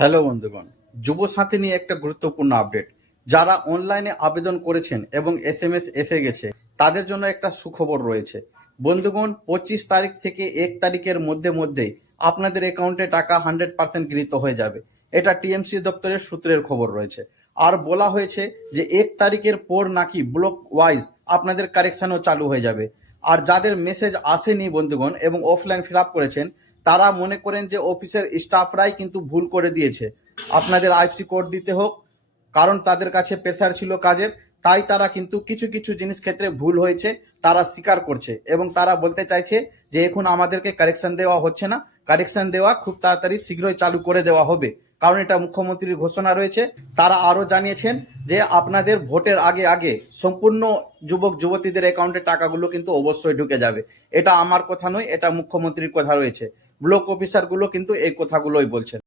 Hello বন্ধুগণ, যুবসাথী নিয়ে একটা গুরুত্বপূর্ণ আপডেট। যারা অনলাইনে আবেদন করেছেন এবং এসএমএস এসে গেছে, তাদের জন্য একটা সুখবর রয়েছে। বন্ধুগণ, 25 তারিখ থেকে 1 তারিখের মধ্যেই আপনাদের অ্যাকাউন্টে টাকা 100% গৃহীত হয়ে যাবে। এটা টিএমসি দপ্তরের সূত্রের খবর রয়েছে। আর বলা হয়েছে যে 1 তারিখের পর নাকি ব্লক ওয়াইজ আপনাদের কারেকশনও চালু হয়ে যাবে। আর যাদের মেসেজ আসেনি বন্ধুগণ এবং অফলাইন ফিল আপ করেছেন, তারা মনে করেন যে অফিসের স্টাফরাই কিন্তু ভুল করে দিয়েছে, আপনাদের আইএফসি কোড দিতে হোক, কারণ তাদের কাছে প্রেসার ছিল কাজের। তাই তারা কিন্তু কিছু কিছু জিনিস ক্ষেত্রে ভুল হয়েছে তারা স্বীকার করছে এবং তারা বলতে চাইছে যে এখন আমাদেরকে কারেকশন দেওয়া হচ্ছে না, কারেকশন দেওয়া খুব তাড়াতাড়ি শীঘ্রই চালু করে দেওয়া হবে, কারণ এটা মুখ্যমন্ত্রীর ঘোষণা রয়েছে। তারা আরও জানিয়েছেন যে আপনাদের ভোটের আগে আগে সম্পূর্ণ যুবক যুবতীদের অ্যাকাউন্টে টাকাগুলো কিন্তু অবশ্যই ঢুকে যাবে। এটা আমার কথা নয়, এটা মুখ্যমন্ত্রীর কথা রয়েছে। ব্লক অফিসারগুলো কিন্তু এই কথাগুলোই বলছেন।